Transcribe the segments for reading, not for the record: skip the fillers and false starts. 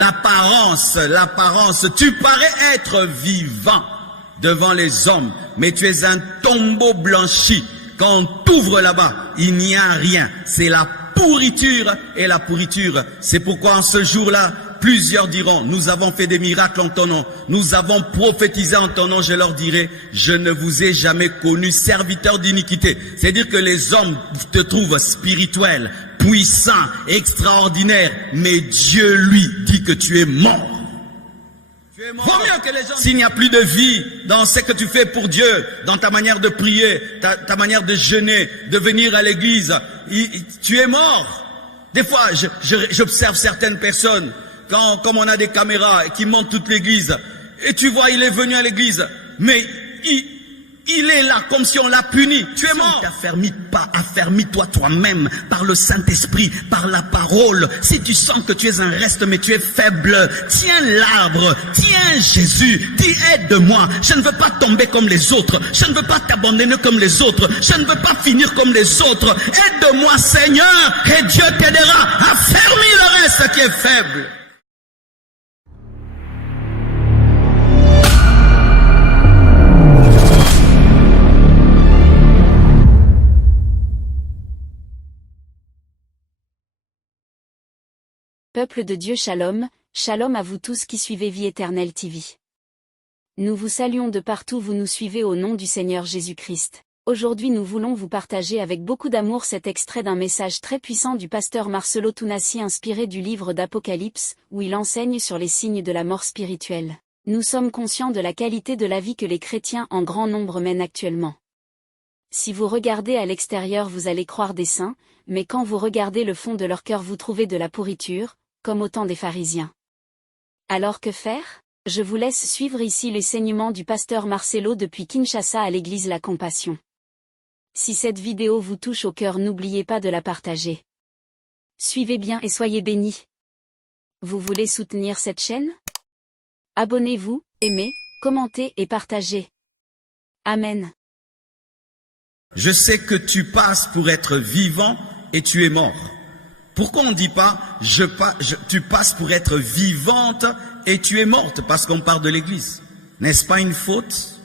L'apparence, tu parais être vivant devant les hommes, mais tu es un tombeau blanchi. Quand tu ouvres là-bas, il n'y a rien. C'est la pourriture, et la pourriture. C'est pourquoi en ce jour-là, plusieurs diront, nous avons fait des miracles en ton nom, nous avons prophétisé en ton nom. Je leur dirai, je ne vous ai jamais connu serviteur d'iniquité. C'est-à-dire que les hommes te trouvent spirituel, puissant, extraordinaire, mais Dieu lui dit que tu es mort. Vaut mieux que les gens, s'il n'y a plus de vie dans ce que tu fais pour Dieu, dans ta manière de prier, ta manière de jeûner, de venir à l'église, tu es mort. Des fois, j'observe certaines personnes, comme on a des caméras qui montent toute l'église, et tu vois, il est venu à l'église, mais il est là comme si on l'a puni. Tu es mort. Affermis-toi toi-même par le Saint-Esprit, par la parole. Si tu sens que tu es un reste, mais tu es faible, tiens l'arbre, tiens Jésus, dis aide-moi. Je ne veux pas tomber comme les autres. Je ne veux pas t'abandonner comme les autres. Je ne veux pas finir comme les autres. Aide-moi Seigneur, et Dieu t'aidera. Affermis le reste qui est faible. Peuple de Dieu, shalom, shalom à vous tous qui suivez Vie Éternelle TV. Nous vous saluons de partout où vous nous suivez au nom du Seigneur Jésus-Christ. Aujourd'hui nous voulons vous partager avec beaucoup d'amour cet extrait d'un message très puissant du pasteur Marcelo Tunasi inspiré du livre d'Apocalypse, où il enseigne sur les signes de la mort spirituelle. Nous sommes conscients de la qualité de la vie que les chrétiens en grand nombre mènent actuellement. Si vous regardez à l'extérieur vous allez croire des saints, mais quand vous regardez le fond de leur cœur vous trouvez de la pourriture, comme au temps des pharisiens. Alors que faire? Je vous laisse suivre ici l'enseignement du pasteur Marcelo depuis Kinshasa à l'église La Compassion. Si cette vidéo vous touche au cœur, n'oubliez pas de la partager. Suivez bien et soyez bénis. Vous voulez soutenir cette chaîne? Abonnez-vous, aimez, commentez et partagez. Amen. Je sais que tu passes pour être vivant et tu es mort. Pourquoi on ne dit pas tu passes pour être vivante et tu es morte? Parce qu'on parle de l'église. N'est-ce pas une faute?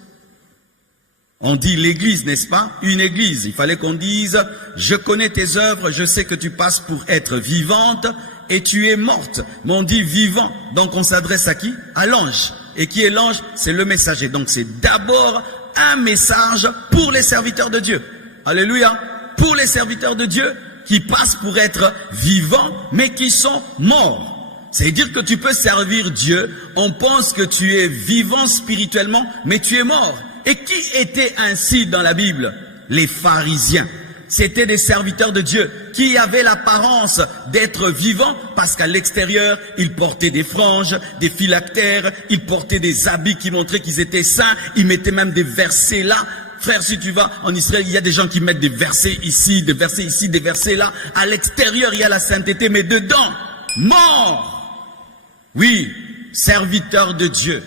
On dit l'église, n'est-ce pas? Une église. Il fallait qu'on dise, je connais tes œuvres, je sais que tu passes pour être vivante et tu es morte. Mais on dit vivant. Donc on s'adresse à qui? À l'ange. Et qui est l'ange? C'est le messager. Donc c'est d'abord un message pour les serviteurs de Dieu. Alléluia. Pour les serviteurs de Dieu qui passent pour être vivants, mais qui sont morts. C'est-à-dire que tu peux servir Dieu, on pense que tu es vivant spirituellement, mais tu es mort. Et qui était ainsi dans la Bible? Les pharisiens. C'étaient des serviteurs de Dieu qui avaient l'apparence d'être vivants parce qu'à l'extérieur, ils portaient des franges, des phylactères, ils portaient des habits qui montraient qu'ils étaient saints, ils mettaient même des versets là. Frère, si tu vas en Israël, il y a des gens qui mettent des versets ici, des versets ici, des versets là. À l'extérieur, il y a la sainteté, mais dedans, mort. Oui, serviteur de Dieu.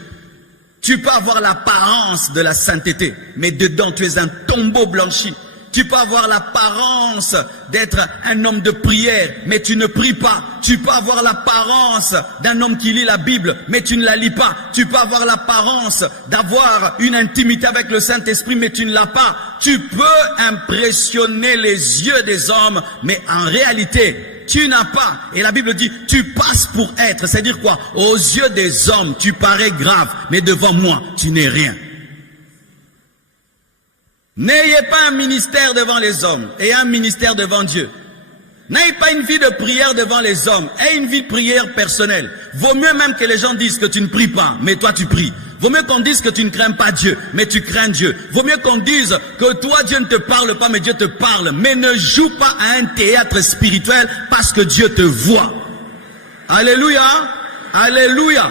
Tu peux avoir l'apparence de la sainteté, mais dedans, tu es un tombeau blanchi. Tu peux avoir l'apparence d'être un homme de prière, mais tu ne pries pas. Tu peux avoir l'apparence d'un homme qui lit la Bible, mais tu ne la lis pas. Tu peux avoir l'apparence d'avoir une intimité avec le Saint-Esprit, mais tu ne l'as pas. Tu peux impressionner les yeux des hommes, mais en réalité, tu n'as pas. Et la Bible dit, tu passes pour être. C'est-à-dire quoi? Aux yeux des hommes, tu parais grave, mais devant moi, tu n'es rien. N'ayez pas un ministère devant les hommes et un ministère devant Dieu. N'ayez pas une vie de prière devant les hommes et une vie de prière personnelle. Vaut mieux même que les gens disent que tu ne pries pas, mais toi tu pries. Vaut mieux qu'on dise que tu ne crains pas Dieu, mais tu crains Dieu. Vaut mieux qu'on dise que toi Dieu ne te parle pas, mais Dieu te parle. Mais ne joue pas à un théâtre spirituel parce que Dieu te voit. Alléluia, alléluia.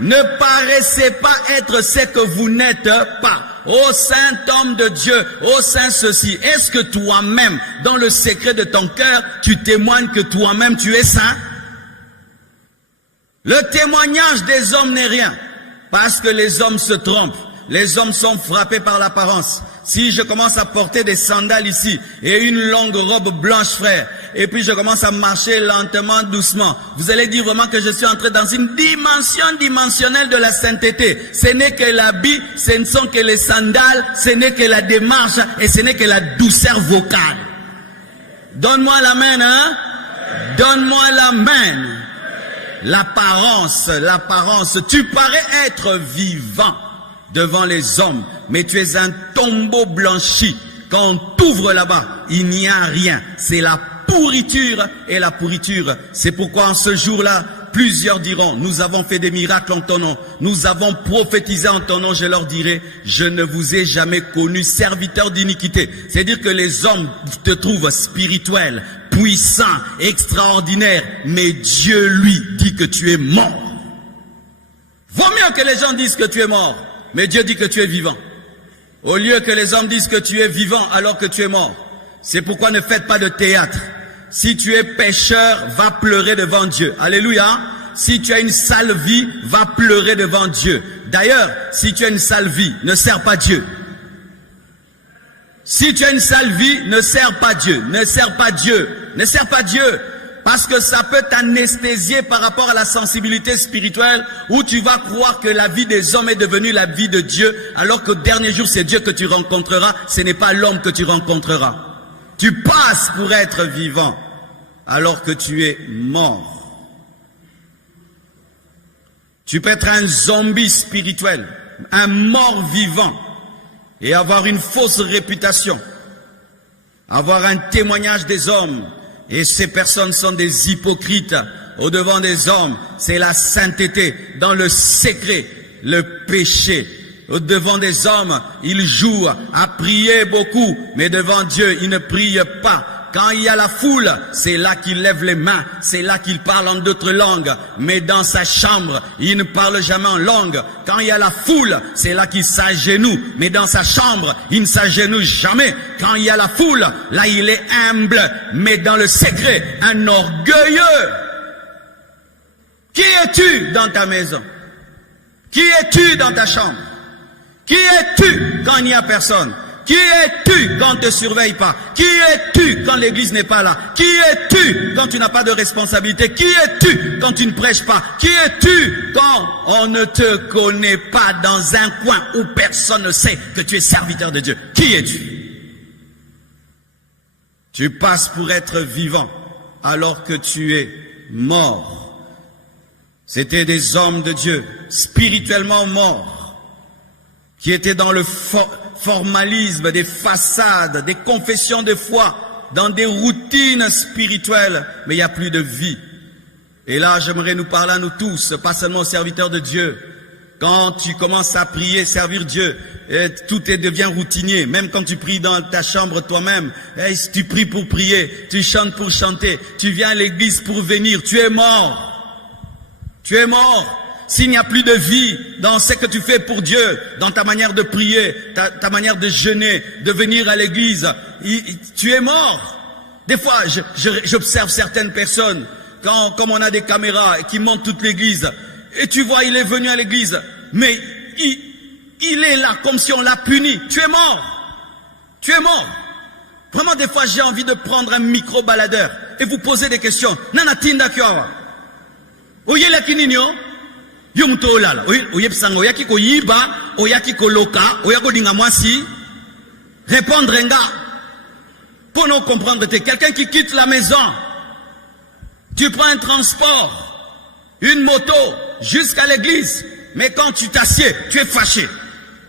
Ne paraissez pas être ce que vous n'êtes pas. Ô saint homme de Dieu, ô saint ceci, est-ce que toi-même, dans le secret de ton cœur, tu témoignes que toi-même tu es saint? Le témoignage des hommes n'est rien, parce que les hommes se trompent. Les hommes sont frappés par l'apparence. Si je commence à porter des sandales ici et une longue robe blanche, frère, et puis je commence à marcher lentement, doucement. Vous allez dire vraiment que je suis entré dans une dimension dimensionnelle de la sainteté. Ce n'est que l'habit, ce ne sont que les sandales, ce n'est que la démarche et ce n'est que la douceur vocale. Donne-moi la main, hein? Donne-moi la main. L'apparence. Tu parais être vivant devant les hommes, mais tu es un tombeau blanchi. Quand on t'ouvre là-bas, il n'y a rien. C'est la pourriture et la pourriture. C'est pourquoi en ce jour-là, plusieurs diront, nous avons fait des miracles en ton nom. Nous avons prophétisé en ton nom. Je leur dirai, je ne vous ai jamais connu serviteur d'iniquité. C'est-à-dire que les hommes te trouvent spirituel, puissant, extraordinaire. Mais Dieu, lui, dit que tu es mort. Vaut mieux que les gens disent que tu es mort. Mais Dieu dit que tu es vivant. Au lieu que les hommes disent que tu es vivant alors que tu es mort. C'est pourquoi ne faites pas de théâtre. Si tu es pécheur, va pleurer devant Dieu. Alléluia. Si tu as une sale vie, va pleurer devant Dieu. D'ailleurs, si tu as une sale vie, ne sers pas Dieu. Si tu as une sale vie, ne sers pas Dieu. Ne sers pas Dieu. Ne sers pas Dieu. Parce que ça peut t'anesthésier par rapport à la sensibilité spirituelle où tu vas croire que la vie des hommes est devenue la vie de Dieu alors qu'au dernier jour c'est Dieu que tu rencontreras, ce n'est pas l'homme que tu rencontreras. Tu passes pour être vivant alors que tu es mort. Tu peux être un zombie spirituel, un mort vivant et avoir une fausse réputation, avoir un témoignage des hommes. Et ces personnes sont des hypocrites au devant des hommes. C'est la sainteté dans le secret, le péché. Au devant des hommes, ils jouent à prier beaucoup, mais devant Dieu, ils ne prient pas. Quand il y a la foule, c'est là qu'il lève les mains, c'est là qu'il parle en d'autres langues. Mais dans sa chambre, il ne parle jamais en langue. Quand il y a la foule, c'est là qu'il s'agenouille. Mais dans sa chambre, il ne s'agenouille jamais. Quand il y a la foule, là il est humble. Mais dans le secret, un orgueilleux. Qui es-tu dans ta maison? Qui es-tu dans ta chambre? Qui es-tu quand il n'y a personne? Qui es-tu quand on ne te surveille pas? Qui es-tu quand l'église n'est pas là? Qui es-tu quand tu n'as pas de responsabilité? Qui es-tu quand tu ne prêches pas? Qui es-tu quand on ne te connaît pas dans un coin où personne ne sait que tu es serviteur de Dieu? Qui es-tu? Tu passes pour être vivant alors que tu es mort. C'était des hommes de Dieu, spirituellement morts, qui étaient dans le formalisme, des façades, des confessions de foi, dans des routines spirituelles, mais il n'y a plus de vie. Et là, j'aimerais nous parler à nous tous, pas seulement aux serviteurs de Dieu. Quand tu commences à prier, servir Dieu, tout devient routinier. Même quand tu pries dans ta chambre toi-même, tu pries pour prier, tu chantes pour chanter, tu viens à l'église pour venir, tu es mort. Tu es mort. S'il n'y a plus de vie dans ce que tu fais pour Dieu, dans ta manière de prier, ta manière de jeûner, de venir à l'église, tu es mort. Des fois, j'observe certaines personnes, comme on a des caméras qui montent toute l'église, et tu vois, il est venu à l'église, mais il est là comme si on l'a puni. Tu es mort. Tu es mort. Vraiment, des fois, j'ai envie de prendre un micro-baladeur et vous poser des questions. Nana tinda kyowa. Oye la kininyo? Yumtolala. Oye psango yaki ko yiba, oyaki ko loka, oyako dinga mwasi. Répondre nga. Pour nous comprendre, t'es quelqu'un qui quitte la maison. Tu prends un transport, une moto, jusqu'à l'église. Mais quand tu t'assieds, tu es fâché.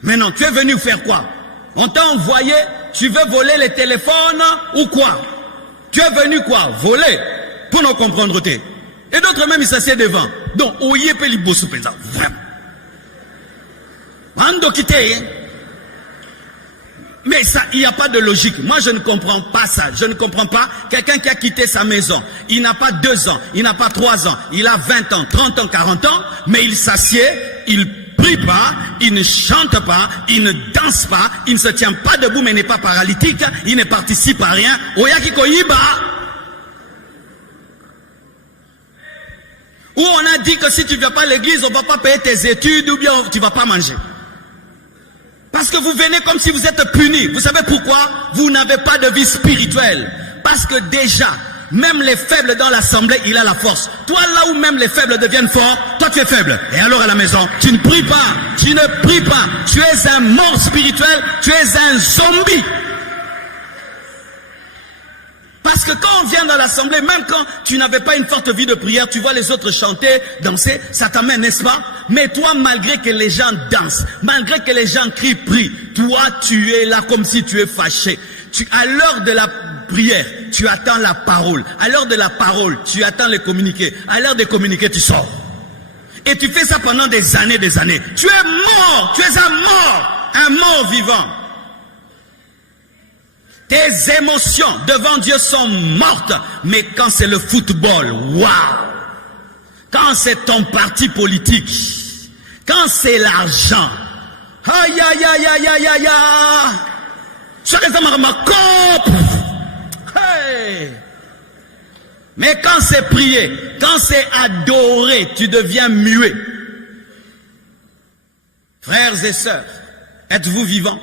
Mais non, tu es venu faire quoi? On t'a envoyé, tu veux voler les téléphones ou quoi? Tu es venu quoi? Voler. Pour nous comprendre, t'es. Et d'autres même, ils s'assiedent devant. Donc, oye pe li bosu peza. Vraiment. Ando kite. Mais ça, il n'y a pas de logique. Moi, je ne comprends pas ça. Je ne comprends pas quelqu'un qui a quitté sa maison. Il n'a pas 2 ans, il n'a pas 3 ans, il a 20 ans, 30 ans, 40 ans, mais il s'assied, il prie pas, il ne chante pas, il ne danse pas, il ne se tient pas debout, mais n'est pas paralytique, il ne participe à rien. Oyaki koyiba. Où on a dit que si tu ne viens pas à l'église, on ne va pas payer tes études ou bien tu ne vas pas manger. Parce que vous venez comme si vous êtes puni. Vous savez pourquoi? Vous n'avez pas de vie spirituelle. Parce que déjà, Même les faibles dans l'assemblée, il a la force. Toi, là où même les faibles deviennent forts, toi tu es faible. Et alors à la maison, tu ne pries pas. Tu ne pries pas. Tu es un mort spirituel. Tu es un zombie. Parce que quand on vient dans l'assemblée, même quand tu n'avais pas une forte vie de prière, tu vois les autres chanter, danser, ça t'amène, n'est-ce pas? Mais toi, malgré que les gens dansent, malgré que les gens crient, prient, toi, tu es là comme si tu es fâché. À l'heure de la prière, tu attends la parole. À l'heure de la parole, tu attends les communiqués. À l'heure des communiqués, tu sors. Et tu fais ça pendant des années, des années. Tu es mort, tu es un mort vivant. Tes émotions devant Dieu sont mortes. Mais quand c'est le football, waouh! Quand c'est ton parti politique, quand c'est l'argent, aïe aïe aïe aïe aïe aïe aïe! Hey! Mais quand c'est prier, quand c'est adorer, tu deviens muet. Frères et sœurs, êtes-vous vivants?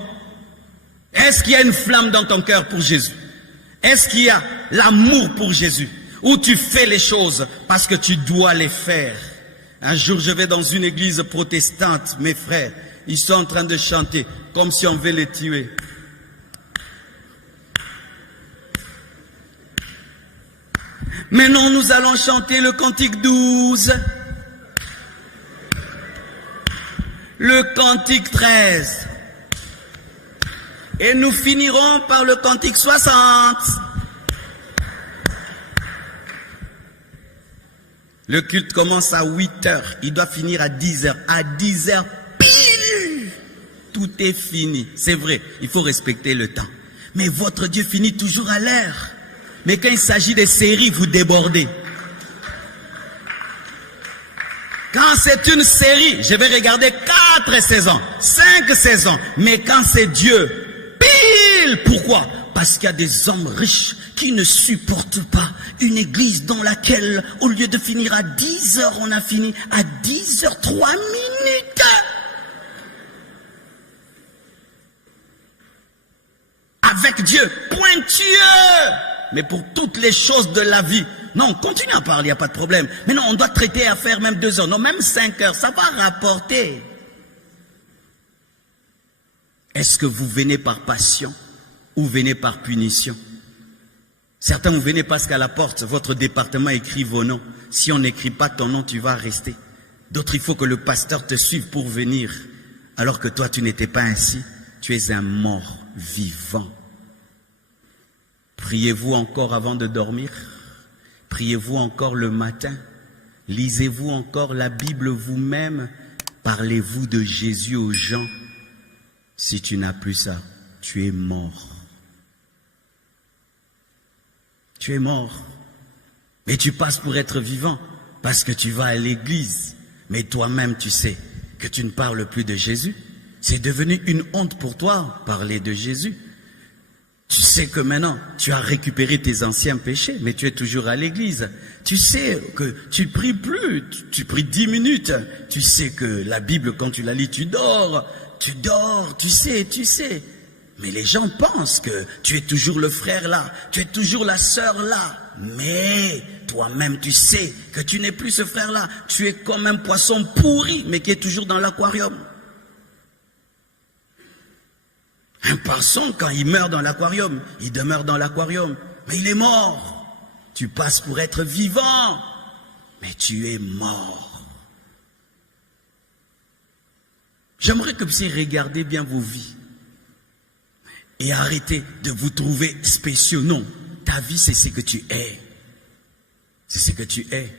Est-ce qu'il y a une flamme dans ton cœur pour Jésus? Est-ce qu'il y a l'amour pour Jésus? Ou tu fais les choses parce que tu dois les faire? Un jour, je vais dans une église protestante, mes frères, ils sont en train de chanter comme si on veut les tuer. Maintenant, nous allons chanter le cantique 12, le cantique 13. Et nous finirons par le cantique 60. Le culte commence à 8 heures. Il doit finir à 10 heures. À 10 heures, pile, tout est fini. C'est vrai, il faut respecter le temps. Mais votre Dieu finit toujours à l'heure. Mais quand il s'agit des séries, vous débordez. Quand c'est une série, je vais regarder 4 saisons, 5 saisons. Mais quand c'est Dieu, pile. Pourquoi? Parce qu'il y a des hommes riches qui ne supportent pas une église dans laquelle, au lieu de finir à 10 heures, on a fini à 10 heures 3 minutes. Avec Dieu, pointueux. Mais pour toutes les choses de la vie, non, continue à parler, il n'y a pas de problème. Mais non, on doit traiter à faire même 2 heures, non, même 5 heures, ça va rapporter. Est-ce que vous venez par passion ou venez par punition? Certains, vous venez parce qu'à la porte, votre département écrit vos noms. Si on n'écrit pas ton nom, tu vas rester. D'autres, il faut que le pasteur te suive pour venir. Alors que toi, tu n'étais pas ainsi. Tu es un mort vivant. Priez-vous encore avant de dormir? Priez-vous encore le matin? Lisez-vous encore la Bible vous-même? Parlez-vous de Jésus aux gens? Si tu n'as plus ça, tu es mort. Tu es mort. Mais tu passes pour être vivant parce que tu vas à l'église. Mais toi-même, tu sais que tu ne parles plus de Jésus. C'est devenu une honte pour toi, parler de Jésus. Tu sais que maintenant, tu as récupéré tes anciens péchés, mais tu es toujours à l'église. Tu sais que tu pries plus, tu pries 10 minutes. Tu sais que la Bible, quand tu la lis, tu dors, tu sais. Mais les gens pensent que tu es toujours le frère là, tu es toujours la sœur là. Mais toi-même, tu sais que tu n'es plus ce frère-là. Tu es comme un poisson pourri, mais qui est toujours dans l'aquarium. Un poisson, quand il meurt dans l'aquarium, il demeure dans l'aquarium, mais il est mort. Tu passes pour être vivant, mais tu es mort. J'aimerais que vous regardiez bien vos vies et arrêtez de vous trouver spéciaux. Non, ta vie, c'est ce que tu es. C'est ce que tu es.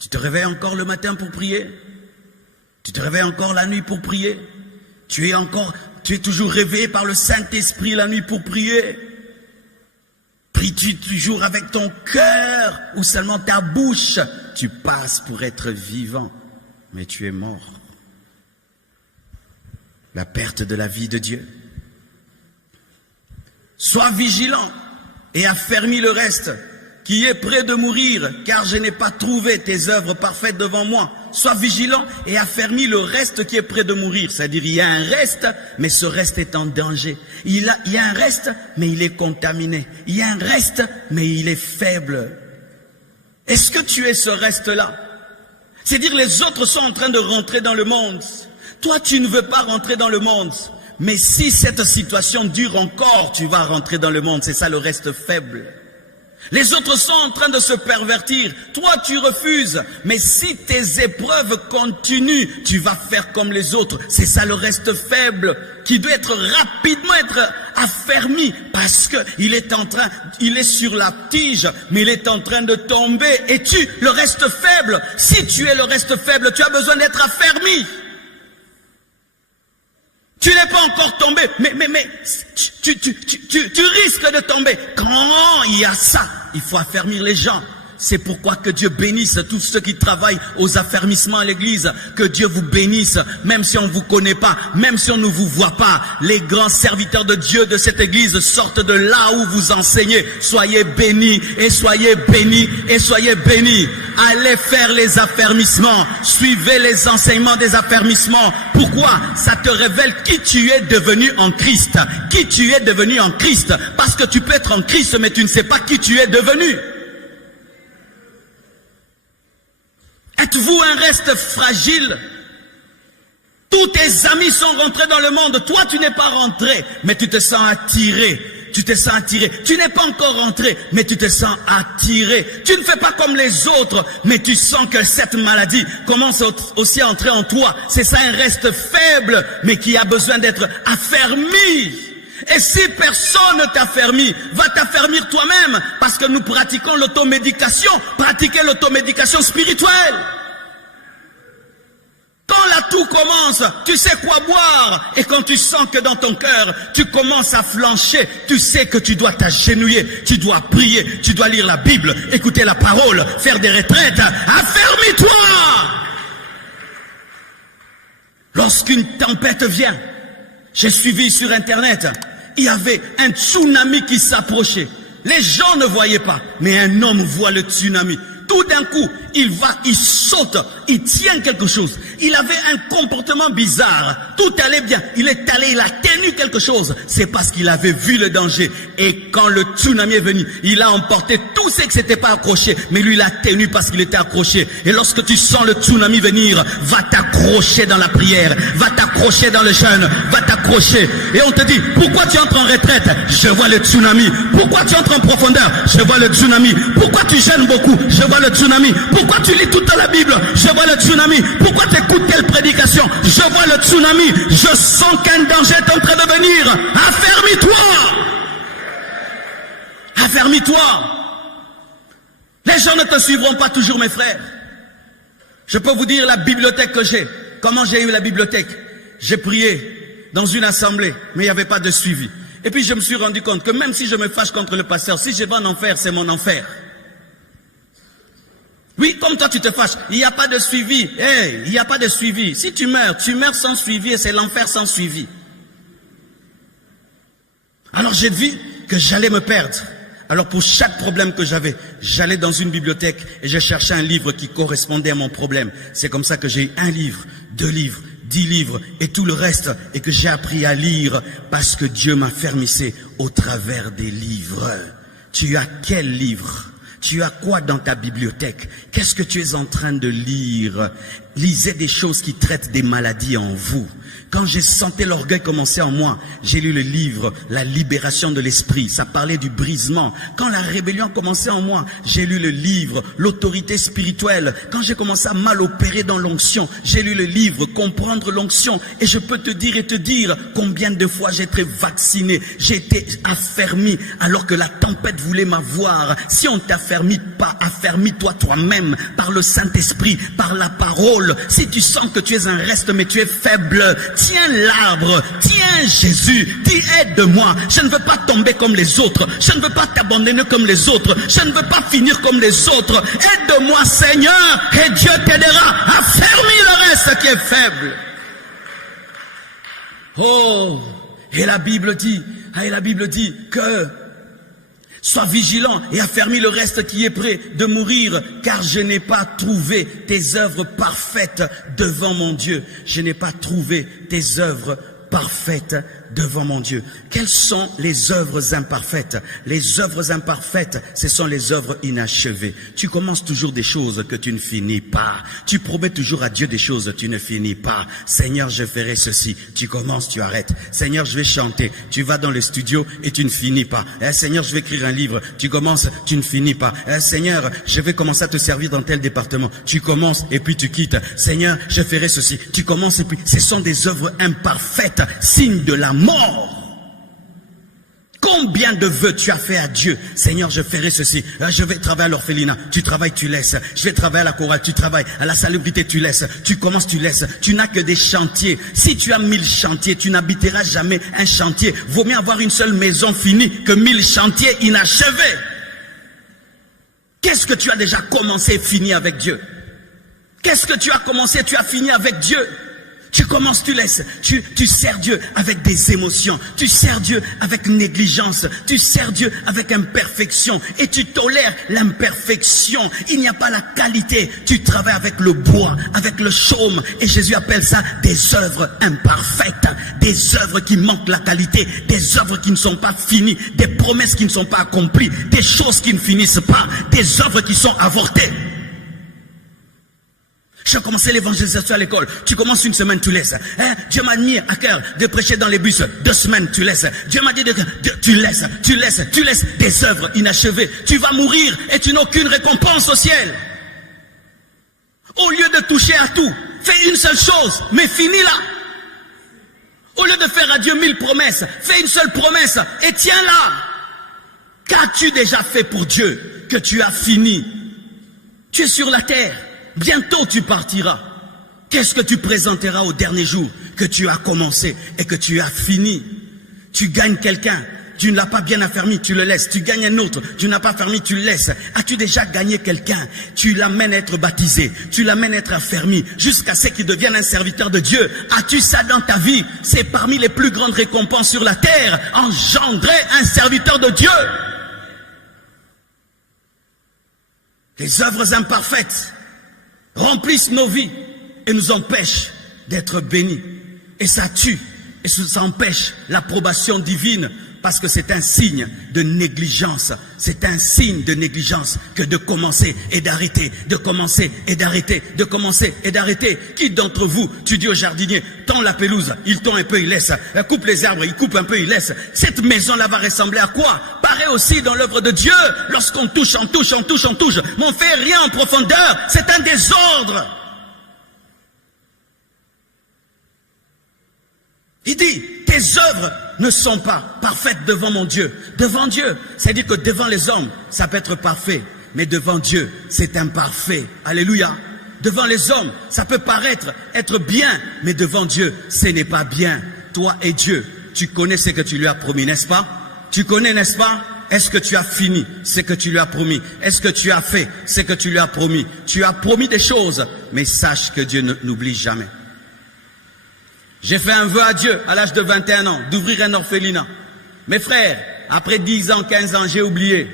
Tu te réveilles encore le matin pour prier? Tu te réveilles encore la nuit pour prier? Tu es toujours réveillé par le Saint-Esprit la nuit pour prier? Pries-tu toujours avec ton cœur ou seulement ta bouche? Tu passes pour être vivant, mais tu es mort. La perte de la vie de Dieu. Sois vigilant et affermis le reste, qui est près de mourir, car je n'ai pas trouvé tes œuvres parfaites devant moi. sois vigilant et affermis le reste qui est près de mourir. C'est-à-dire, il y a un reste, mais ce reste est en danger. Il y a un reste, mais il est contaminé. Il y a un reste, mais il est faible. Est-ce que tu es ce reste-là? C'est-à-dire, les autres sont en train de rentrer dans le monde. Toi, tu ne veux pas rentrer dans le monde. Mais si cette situation dure encore, tu vas rentrer dans le monde. C'est ça le reste faible. Les autres sont en train de se pervertir. Toi, tu refuses. Mais si tes épreuves continuent, tu vas faire comme les autres. C'est ça le reste faible qui doit être rapidement affermi parce que il est sur la tige, mais il est en train de tomber. Et tu, le reste faible, si tu es le reste faible, tu as besoin d'être affermi. Tu n'es pas encore tombé, mais tu risques de tomber. Quand il y a ça, il faut affermir les gens. C'est pourquoi que Dieu bénisse tous ceux qui travaillent aux affermissements à l'église. Que Dieu vous bénisse, même si on ne vous connaît pas, même si on ne vous voit pas. Les grands serviteurs de Dieu de cette église sortent de là où vous enseignez. Soyez bénis et soyez bénis et soyez bénis. Allez faire les affermissements. Suivez les enseignements des affermissements. Pourquoi? Ça te révèle qui tu es devenu en Christ. Qui tu es devenu en Christ. Parce que tu peux être en Christ, mais tu ne sais pas qui tu es devenu. Êtes-vous un reste fragile? Tous tes amis sont rentrés dans le monde. Toi, tu n'es pas rentré, mais tu te sens attiré. Tu te sens attiré. Tu n'es pas encore rentré, mais tu te sens attiré. Tu ne fais pas comme les autres, mais tu sens que cette maladie commence aussi à entrer en toi. C'est ça un reste faible, mais qui a besoin d'être affermi. Et si personne ne t'affermit, va t'affermir toi-même, parce que nous pratiquons l'automédication, pratiquez l'automédication spirituelle. Quand la toux commence, tu sais quoi boire, et quand tu sens que dans ton cœur, tu commences à flancher, tu sais que tu dois t'agenouiller, tu dois prier, tu dois lire la Bible, écouter la parole, faire des retraites, affermis-toi. Lorsqu'une tempête vient, j'ai suivi sur Internet, il y avait un tsunami qui s'approchait. Les gens ne voyaient pas, mais un homme voit le tsunami. Tout d'un coup, il saute, il tient quelque chose. Il avait un comportement bizarre. Tout allait bien. Il a tenu quelque chose. C'est parce qu'il avait vu le danger. Et quand le tsunami est venu, il a emporté tout ce qui s'était pas accroché. Mais lui, il a tenu parce qu'il était accroché. Et lorsque tu sens le tsunami venir, va t'accrocher dans la prière. Va t'accrocher dans le jeûne. Va t'accrocher. Et on te dit, pourquoi tu entres en retraite? Je vois le tsunami. Pourquoi tu entres en profondeur? Je vois le tsunami. Pourquoi tu jeûnes beaucoup? Je vois le tsunami. Pourquoi tu lis toute la Bible? Je vois le tsunami. Pourquoi tu écoutes telle prédication? Je vois le tsunami. Je sens qu'un danger est en train de venir. Affermis-toi. Affermis-toi. Les gens ne te suivront pas toujours, mes frères. Je peux vous dire la bibliothèque que j'ai. Comment j'ai eu la bibliothèque? J'ai prié dans une assemblée, mais il n'y avait pas de suivi. Et puis je me suis rendu compte que même si je me fâche contre le pasteur, si je vais en enfer, c'est mon enfer. Oui, comme toi tu te fâches, il n'y a pas de suivi. Hey, il n'y a pas de suivi. Si tu meurs sans suivi et c'est l'enfer sans suivi. Alors j'ai vu que j'allais me perdre. Alors pour chaque problème que j'avais, j'allais dans une bibliothèque et je cherchais un livre qui correspondait à mon problème. C'est comme ça que j'ai eu 1 livre, 2 livres, 10 livres et tout le reste et que j'ai appris à lire parce que Dieu m'a fermissé au travers des livres. Tu as quel livre? Tu as quoi dans ta bibliothèque? Qu'est-ce que tu es en train de lire? Lisez des choses qui traitent des maladies en vous. Quand j'ai senti l'orgueil commencer en moi, j'ai lu le livre « La libération de l'esprit ». Ça parlait du brisement. Quand la rébellion commençait en moi, j'ai lu le livre « L'autorité spirituelle ». Quand j'ai commencé à mal opérer dans l'onction, j'ai lu le livre « Comprendre l'onction ». Et je peux te dire combien de fois j'ai été vacciné, j'ai été affermi alors que la tempête voulait m'avoir. Si on t'affermit pas, affermis-toi toi-même par le Saint-Esprit, par la parole. Si tu sens que tu es un reste mais tu es faible, tiens l'arbre, tiens Jésus, dis aide-moi, je ne veux pas tomber comme les autres, je ne veux pas t'abandonner comme les autres, je ne veux pas finir comme les autres, aide-moi Seigneur, et Dieu t'aidera à fermer le reste qui est faible. Oh, et la Bible dit que Sois vigilant et affermis le reste qui est prêt de mourir, car je n'ai pas trouvé tes œuvres parfaites devant mon Dieu. Je n'ai pas trouvé tes œuvres parfaites devant mon Dieu. Quelles sont les œuvres imparfaites? Les œuvres imparfaites, ce sont les œuvres inachevées. Tu commences toujours des choses que tu ne finis pas. Tu promets toujours à Dieu des choses, tu ne finis pas. Seigneur, je ferai ceci. Tu commences, tu arrêtes. Seigneur, je vais chanter. Tu vas dans le studio et tu ne finis pas. Seigneur, je vais écrire un livre. Tu commences, tu ne finis pas. Seigneur, je vais commencer à te servir dans tel département. Tu commences et puis tu quittes. Seigneur, je ferai ceci. Tu commences et puis... Ce sont des œuvres imparfaites, signe de la mort. Combien de vœux tu as fait à Dieu? Seigneur, je ferai ceci. Je vais travailler à l'orphelinat. Tu travailles, tu laisses. Je vais travailler à la chorale. Tu travailles. À la salubrité, tu laisses. Tu commences, tu laisses. Tu n'as que des chantiers. Si tu as 1000 chantiers, tu n'habiteras jamais un chantier. Vaut mieux avoir une seule maison finie que 1000 chantiers inachevés. Qu'est-ce que tu as déjà commencé et fini avec Dieu? Qu'est-ce que tu as commencé, tu as fini avec Dieu? Tu commences, tu laisses, tu sers Dieu avec des émotions, tu sers Dieu avec négligence, tu sers Dieu avec imperfection et tu tolères l'imperfection. Il n'y a pas la qualité, tu travailles avec le bois, avec le chaume et Jésus appelle ça des œuvres imparfaites, des œuvres qui manquent la qualité, des œuvres qui ne sont pas finies, des promesses qui ne sont pas accomplies, des choses qui ne finissent pas, des œuvres qui sont avortées. J'ai commencé l'évangélisation à l'école. Tu commences une semaine, tu laisses. Dieu m'a mis à cœur de prêcher dans les bus. 2 semaines, tu laisses. Dieu m'a dit tu laisses des œuvres inachevées. Tu vas mourir et tu n'as aucune récompense au ciel. Au lieu de toucher à tout, fais une seule chose, mais finis-la. Au lieu de faire à Dieu 1000 promesses, fais une seule promesse et tiens-la. Qu'as-tu déjà fait pour Dieu que tu as fini? Tu es sur la terre. Bientôt tu partiras. Qu'est-ce que tu présenteras au dernier jour que tu as commencé et que tu as fini? Tu gagnes quelqu'un, tu ne l'as pas bien affermi, tu le laisses. Tu gagnes un autre, tu n'as pas affermi, tu le laisses. As-tu déjà gagné quelqu'un? Tu l'amènes à être baptisé, tu l'amènes à être affermi, jusqu'à ce qu'il devienne un serviteur de Dieu. As-tu ça dans ta vie? C'est parmi les plus grandes récompenses sur la terre, engendrer un serviteur de Dieu. Les œuvres imparfaites remplissent nos vies et nous empêchent d'être bénis. Et ça tue, et ça empêche l'approbation divine, parce que c'est un signe de négligence. C'est un signe de négligence que de commencer et d'arrêter, de commencer et d'arrêter, de commencer et d'arrêter. Qui d'entre vous, tu dis au jardinier, tends la pelouse, il tend un peu, il laisse. Coupe les arbres, il coupe un peu, il laisse. Cette maison-là va ressembler à quoi? Pareil aussi dans l'œuvre de Dieu. Lorsqu'on touche, on touche, on touche, on touche, mais on fait rien en profondeur. C'est un désordre. Il dit, tes œuvres ne sont pas parfaites devant mon Dieu. Devant Dieu, c'est-à-dire que devant les hommes, ça peut être parfait, mais devant Dieu, c'est imparfait. Alléluia. Devant les hommes, ça peut paraître être bien, mais devant Dieu, ce n'est pas bien. Toi et Dieu, tu connais ce que tu lui as promis, n'est-ce pas? Tu connais, n'est-ce pas? Est-ce que tu as fini ce que tu lui as promis? Est-ce que tu as fait ce que tu lui as promis? Tu as promis des choses, mais sache que Dieu n'oublie jamais. J'ai fait un vœu à Dieu à l'âge de 21 ans, d'ouvrir un orphelinat. Mes frères, après 10 ans, 15 ans, j'ai oublié.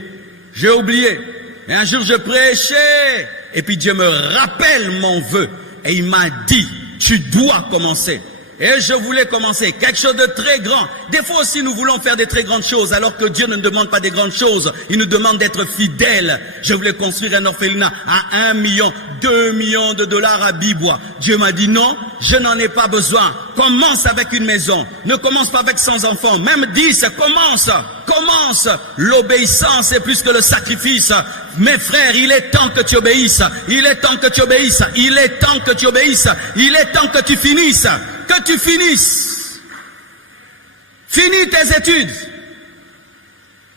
J'ai oublié. Et un jour, je prêchais. Et puis Dieu me rappelle mon vœu. Et il m'a dit, tu dois commencer. Et je voulais commencer quelque chose de très grand. Des fois aussi, nous voulons faire des très grandes choses, alors que Dieu ne nous demande pas des grandes choses. Il nous demande d'être fidèles. Je voulais construire un orphelinat à 1 million, 2 millions de dollars à Bibois. Dieu m'a dit non, je n'en ai pas besoin. Commence avec une maison. Ne commence pas avec 100 enfants. Même 10, commence. Commence. L'obéissance est plus que le sacrifice. Mes frères, il est temps que tu obéisses. Il est temps que tu obéisses. Il est temps que tu obéisses. Il est temps que tu finisses. Que tu finisses. Finis tes études.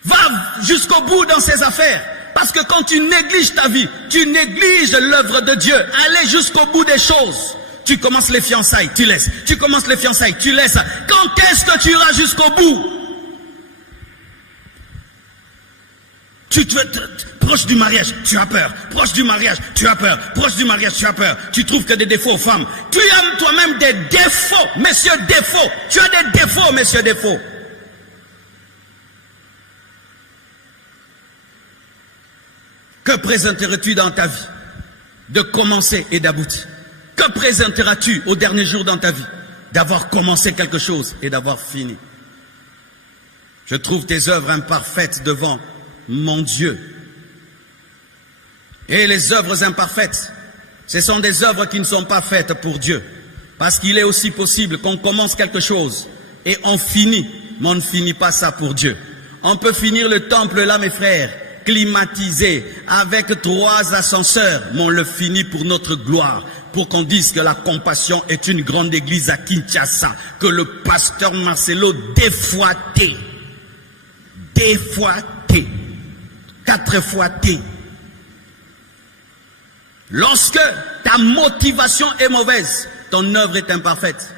Va jusqu'au bout dans ces affaires. Parce que quand tu négliges ta vie, tu négliges l'œuvre de Dieu. Allez jusqu'au bout des choses. Tu commences les fiançailles, tu laisses. Tu commences les fiançailles, tu laisses. Quand est-ce que tu iras jusqu'au bout? Tu te proche du mariage, tu as peur. Proche du mariage, tu as peur. Proche du mariage, tu as peur. Tu trouves que des défauts aux femmes. Tu aimes toi-même des défauts, messieurs défauts. Tu as des défauts, messieurs défauts. Que présenteras-tu dans ta vie? De commencer et d'aboutir. Que présenteras-tu au dernier jour dans ta vie? D'avoir commencé quelque chose et d'avoir fini. Je trouve tes œuvres imparfaites devant mon Dieu. Et les œuvres imparfaites, ce sont des œuvres qui ne sont pas faites pour Dieu. Parce qu'il est aussi possible qu'on commence quelque chose et on finit, mais on ne finit pas ça pour Dieu. On peut finir le temple là, mes frères, climatisé, avec 3 ascenseurs, mais on le finit pour notre gloire. Pour qu'on dise que la Compassion est une grande église à Kinshasa, que le pasteur Marcelo défoîté, 4 fois T. Lorsque ta motivation est mauvaise, ton œuvre est imparfaite.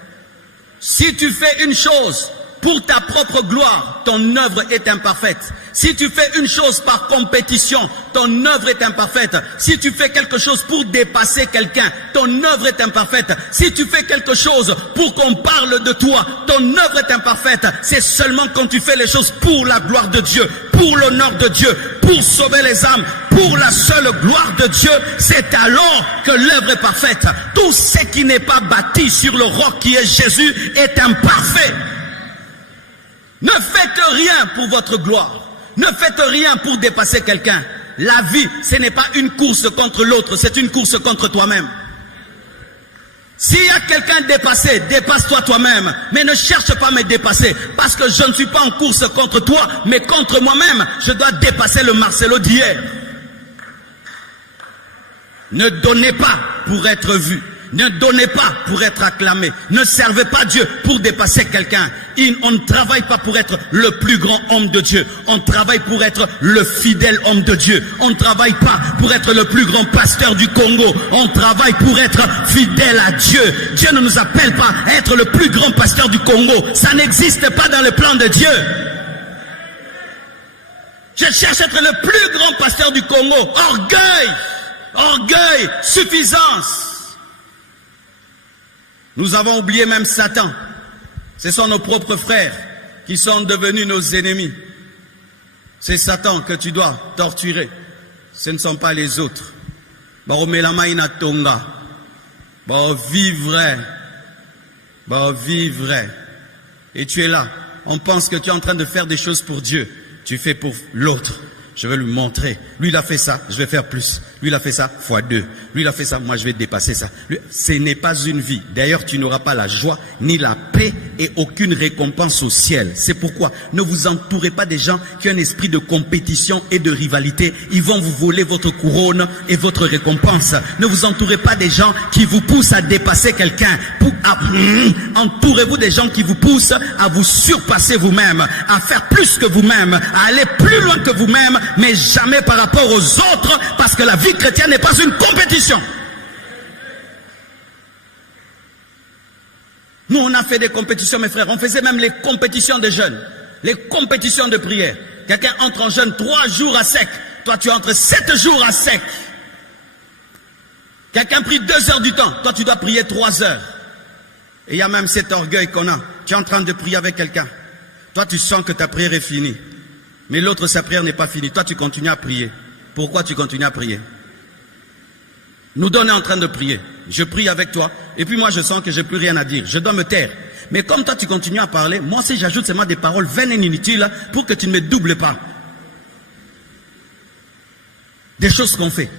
Si tu fais une chose pour ta propre gloire, ton œuvre est imparfaite. Si tu fais une chose par compétition, ton œuvre est imparfaite. Si tu fais quelque chose pour dépasser quelqu'un, ton œuvre est imparfaite. Si tu fais quelque chose pour qu'on parle de toi, ton œuvre est imparfaite. C'est seulement quand tu fais les choses pour la gloire de Dieu, pour l'honneur de Dieu, pour sauver les âmes, pour la seule gloire de Dieu, c'est alors que l'œuvre est parfaite. Tout ce qui n'est pas bâti sur le roc qui est Jésus est imparfait. Ne faites rien pour votre gloire. Ne faites rien pour dépasser quelqu'un. La vie, ce n'est pas une course contre l'autre, c'est une course contre toi-même. S'il y a quelqu'un dépassé, dépasse-toi toi-même. Mais ne cherche pas à me dépasser. Parce que je ne suis pas en course contre toi, mais contre moi-même. Je dois dépasser le Marcelo d'hier. Ne donnez pas pour être vu. Ne donnez pas pour être acclamé. Ne servez pas Dieu pour dépasser quelqu'un. On ne travaille pas pour être le plus grand homme de Dieu. On travaille pour être le fidèle homme de Dieu. On ne travaille pas pour être le plus grand pasteur du Congo. On travaille pour être fidèle à Dieu. Dieu ne nous appelle pas à être le plus grand pasteur du Congo. Ça n'existe pas dans le plan de Dieu. Je cherche à être le plus grand pasteur du Congo. Orgueil, orgueil, suffisance. Nous avons oublié même Satan. Ce sont nos propres frères qui sont devenus nos ennemis. C'est Satan que tu dois torturer. Ce ne sont pas les autres. Vivre. Et tu es là. On pense que tu es en train de faire des choses pour Dieu. Tu fais pour l'autre. Je vais lui montrer. Lui, il a fait ça, je vais faire plus. Lui, il a fait ça, x2. Lui, il a fait ça, moi, je vais dépasser ça. Ce n'est pas une vie. D'ailleurs, tu n'auras pas la joie, ni la paix, et aucune récompense au ciel. C'est pourquoi ne vous entourez pas des gens qui ont un esprit de compétition et de rivalité. Ils vont vous voler votre couronne et votre récompense. Ne vous entourez pas des gens qui vous poussent à dépasser quelqu'un. Entourez-vous des gens qui vous poussent à vous surpasser vous-même, à faire plus que vous-même, à aller plus loin que vous-même, mais jamais par rapport aux autres, parce que la vie chrétienne n'est pas une compétition. Nous, on a fait des compétitions, mes frères. On faisait même les compétitions de jeûne, les compétitions de prière. Quelqu'un entre en jeûne 3 jours à sec. Toi, tu entres 7 jours à sec. Quelqu'un prie 2 heures du temps. Toi, tu dois prier 3 heures. Et il y a même cet orgueil qu'on a. Tu es en train de prier avec quelqu'un. Toi, tu sens que ta prière est finie. Mais l'autre, sa prière n'est pas finie. Toi, tu continues à prier. Pourquoi tu continues à prier? Nous on est en train de prier. Je prie avec toi. Et puis moi, je sens que je n'ai plus rien à dire. Je dois me taire. Mais comme toi, tu continues à parler, moi aussi, j'ajoute seulement des paroles vaines et inutiles pour que tu ne me doubles pas. Des choses qu'on fait.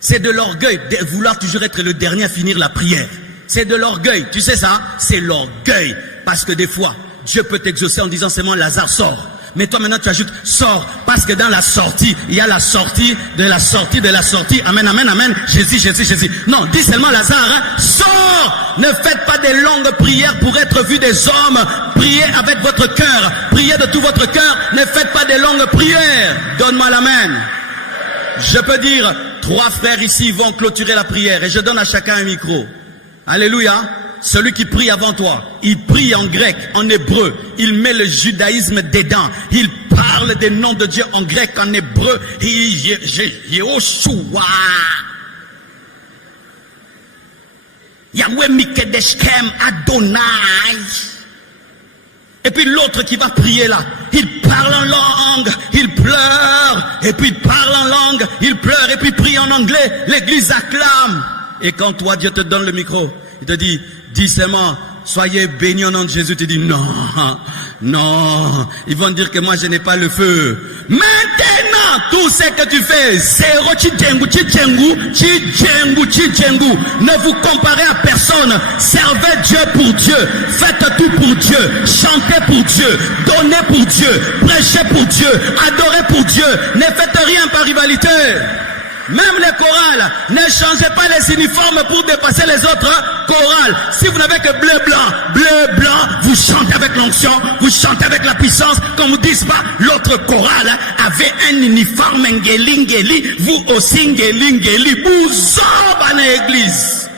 C'est de l'orgueil de vouloir toujours être le dernier à finir la prière. C'est de l'orgueil. Tu sais ça? C'est l'orgueil. Parce que des fois, Dieu peut t'exaucer en disant seulement Lazare sort. Mais toi maintenant tu ajoutes sors, parce que dans la sortie, il y a la sortie de la sortie de la sortie. Amen, amen, amen. Jésus, Jésus, Jésus. Non, dis seulement Lazare, sors. Ne faites pas des longues prières pour être vus des hommes. Priez avec votre cœur. Priez de tout votre cœur. Ne faites pas des longues prières. Donne-moi l'amen. Je peux dire, 3 frères ici vont clôturer la prière et je donne à chacun un micro. Alléluia. Celui qui prie avant toi, il prie en grec, en hébreu. Il met le judaïsme dedans. Il parle des noms de Dieu en grec, en hébreu. Yehoshua. Yahweh Mikedeshkem Adonai. Et puis l'autre qui va prier là, il parle parle en langue, il pleure, et puis il parle en langue, il pleure, et puis il prie en anglais, l'église acclame. Et quand toi, Dieu te donne le micro, il te dit, dis seulement, soyez bénis au nom de Jésus, tu dis non, non, ils vont dire que moi je n'ai pas le feu. Maintenant, tout ce que tu fais, zéro chidjengu. Ne vous comparez à personne, servez Dieu pour Dieu, faites tout pour Dieu, chantez pour Dieu, donnez pour Dieu, prêchez pour Dieu, adorez pour Dieu, ne faites rien par rivalité. Même les chorales, ne changez pas les uniformes pour dépasser les autres chorales. Si vous n'avez que bleu, blanc, vous chantez avec l'onction, vous chantez avec la puissance, comme vous dites pas, l'autre chorale avait un uniforme ngeli, vous aussi ngeli, bouzoba na église.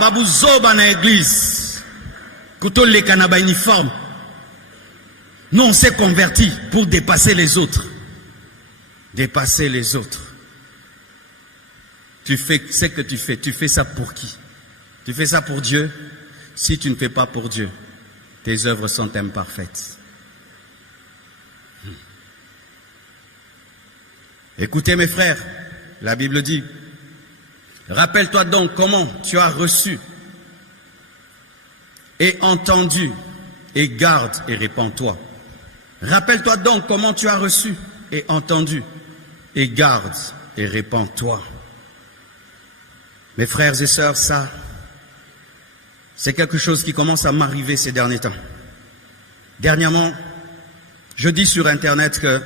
Babouzoba na église. Kouto le kanaba uniforme. Nous on s'est convertis pour dépasser les autres. Dépasser les autres. Tu fais ce que tu fais ça pour qui? Tu fais ça pour Dieu? Si tu ne fais pas pour Dieu, tes œuvres sont imparfaites. Écoutez mes frères, la Bible dit, rappelle-toi donc comment tu as reçu et entendu, et garde et répands-toi. Rappelle-toi donc comment tu as reçu et entendu, et garde et répands-toi. Mes frères et sœurs, ça, c'est quelque chose qui commence à m'arriver ces derniers temps. Dernièrement, je dis sur Internet que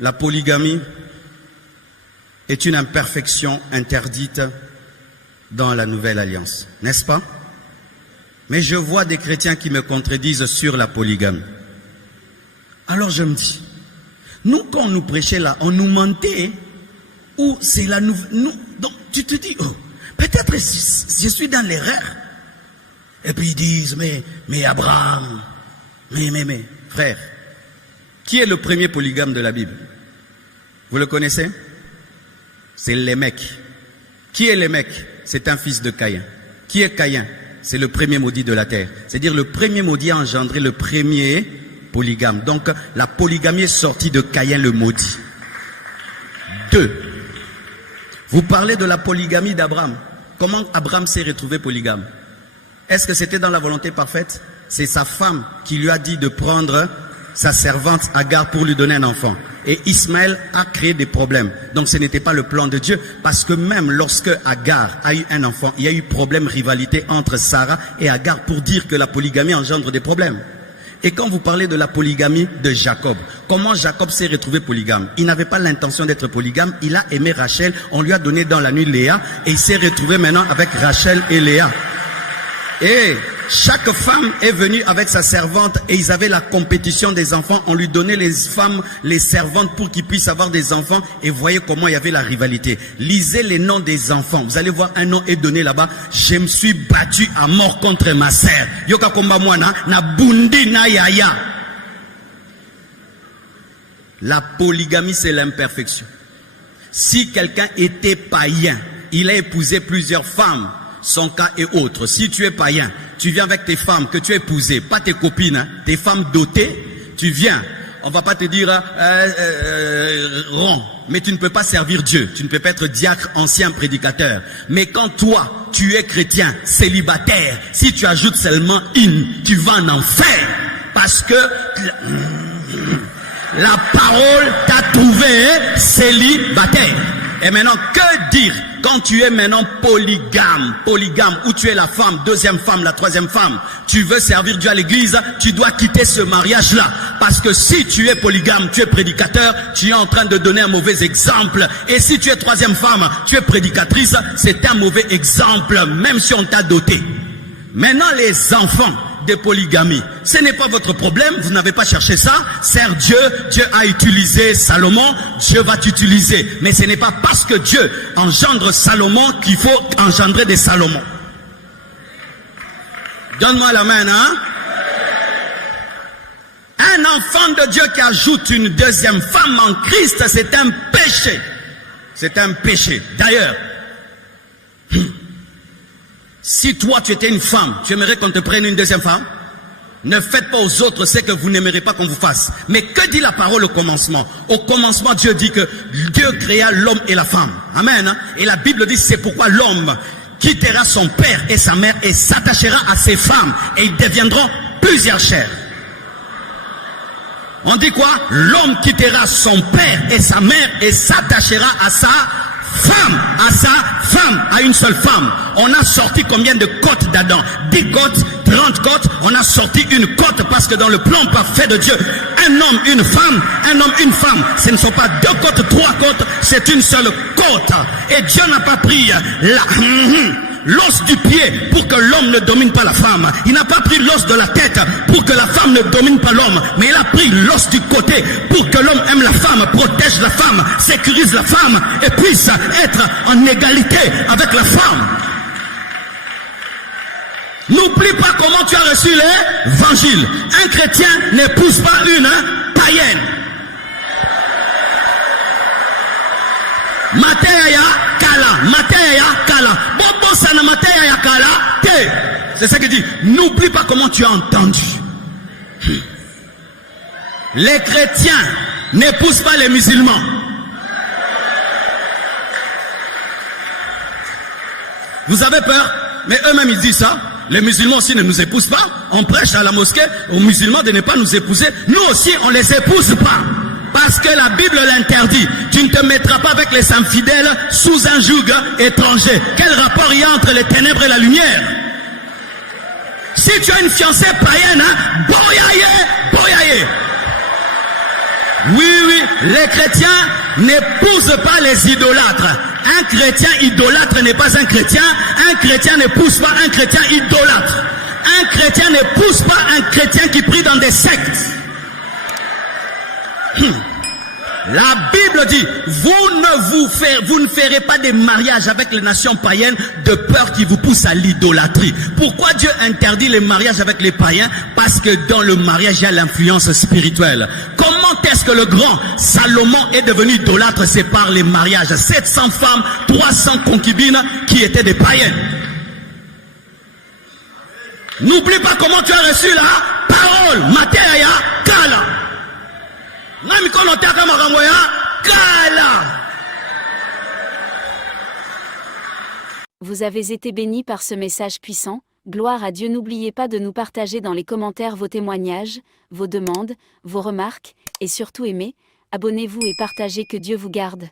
la polygamie est une imperfection interdite dans la Nouvelle Alliance, n'est-ce pas? Mais je vois des chrétiens qui me contredisent sur la polygamie. Alors je me dis, nous, quand on nous prêchait là, on nous mentait, ou c'est la nouvelle... Donc, tu te dis, oh, peut-être je suis dans l'erreur. Et puis ils disent, mais Abraham, mais, frère, qui est le premier polygame de la Bible? Vous le connaissez? C'est Lémec. Qui est Lémec? C'est un fils de Caïn. Qui est Caïn? C'est le premier maudit de la terre. C'est-à-dire le premier maudit a engendré le premier polygame. Donc, la polygamie est sortie de Caïn le maudit. 2. Vous parlez de la polygamie d'Abraham. Comment Abraham s'est retrouvé polygame? Est-ce que c'était dans la volonté parfaite? C'est sa femme qui lui a dit de prendre sa servante Agar pour lui donner un enfant. Et Ismaël a créé des problèmes. Donc ce n'était pas le plan de Dieu. Parce que même lorsque Agar a eu un enfant, il y a eu problème, rivalité entre Sarah et Agar pour dire que la polygamie engendre des problèmes. Et quand vous parlez de la polygamie de Jacob, comment Jacob s'est retrouvé polygame? Il n'avait pas l'intention d'être polygame, il a aimé Rachel, on lui a donné dans la nuit Léa, et il s'est retrouvé maintenant avec Rachel et Léa. Et chaque femme est venue avec sa servante et ils avaient la compétition des enfants. On lui donnait les femmes, les servantes pour qu'ils puissent avoir des enfants. Et voyez comment il y avait la rivalité. Lisez les noms des enfants. Vous allez voir un nom est donné là-bas. Je me suis battu à mort contre ma sœur. Yoka komba mwana na bundi na yaya. La polygamie, c'est l'imperfection. Si quelqu'un était païen, il a épousé plusieurs femmes. Son cas est autre. Si tu es païen, tu viens avec tes femmes que tu as épousées, pas tes copines, hein, tes femmes dotées, tu viens. On va pas te dire rond, mais tu ne peux pas servir Dieu. Tu ne peux pas être diacre, ancien prédicateur. Mais quand toi, tu es chrétien, célibataire, si tu ajoutes seulement une, tu vas en enfer. Parce que la parole t'a trouvé célibataire. Et maintenant, que dire quand tu es maintenant polygame, où tu es la femme, deuxième femme, la troisième femme, tu veux servir Dieu à l'église, tu dois quitter ce mariage-là. Parce que si tu es polygame, tu es prédicateur, tu es en train de donner un mauvais exemple. Et si tu es troisième femme, tu es prédicatrice, c'est un mauvais exemple, même si on t'a doté. Maintenant, les enfants de polygamie, ce n'est pas votre problème, vous n'avez pas cherché ça, sert Dieu, Dieu a utilisé Salomon, Dieu va t'utiliser, mais ce n'est pas parce que Dieu engendre Salomon qu'il faut engendrer des Salomons. Donne-moi la main, hein? Un enfant de Dieu qui ajoute une deuxième femme en Christ, c'est un péché. C'est un péché. D'ailleurs, si toi tu étais une femme, tu aimerais qu'on te prenne une deuxième femme? Ne faites pas aux autres ce que vous n'aimerez pas qu'on vous fasse. Mais que dit la parole au commencement? Au commencement, Dieu dit que Dieu créa l'homme et la femme. Amen. Et la Bible dit, c'est pourquoi l'homme quittera son père et sa mère et s'attachera à ses femmes. Et ils deviendront plusieurs chairs. On dit quoi? L'homme quittera son père et sa mère et s'attachera à sa femme, à une seule femme. On a sorti combien de côtes d'Adam? 10 côtes, 30 côtes. On a sorti une côte parce que dans le plan parfait de Dieu, un homme, une femme, un homme, une femme. Ce ne sont pas 2 côtes, 3 côtes, c'est une seule côte. Et Dieu n'a pas pris l'os du pied pour que l'homme ne domine pas la femme. Il n'a pas pris l'os de la tête pour que la femme ne domine pas l'homme. Mais il a pris l'os du côté pour que l'homme aime la femme, protège la femme, sécurise la femme et puisse être en égalité avec la femme. N'oublie pas comment tu as reçu l'évangile. Un chrétien n'épouse pas une païenne. Mateya kala. Bobo sana mateya kala. C'est ça qu'il dit. N'oublie pas comment tu as entendu. Les chrétiens n'épousent pas les musulmans. Vous avez peur? Mais eux-mêmes ils disent ça. Les musulmans aussi ne nous épousent pas. On prêche à la mosquée aux musulmans de ne pas nous épouser. Nous aussi on les épouse pas. Parce que la Bible l'interdit. Tu ne te mettras pas avec les infidèles sous un joug étranger. Quel rapport il y a entre les ténèbres et la lumière? Si tu as une fiancée païenne, boyaye. Oui, les chrétiens n'épousent pas les idolâtres. Un chrétien idolâtre n'est pas un chrétien. Un chrétien n'épouse pas un chrétien idolâtre. Un chrétien n'épouse pas un chrétien qui prie dans des sectes. La Bible dit, vous ne ferez pas des mariages avec les nations païennes de peur qui vous poussent à l'idolâtrie. Pourquoi Dieu interdit les mariages avec les païens? Parce que dans le mariage, il y a l'influence spirituelle. Comment est-ce que le grand Salomon est devenu idolâtre? C'est par les mariages. 700 femmes, 300 concubines qui étaient des païennes. N'oublie pas comment tu as reçu la parole. Mateya kala. Vous avez été bénis par ce message puissant. Gloire à Dieu. N'oubliez pas de nous partager dans les commentaires vos témoignages, vos demandes, vos remarques, et surtout aimez, abonnez-vous et partagez. Que Dieu vous garde.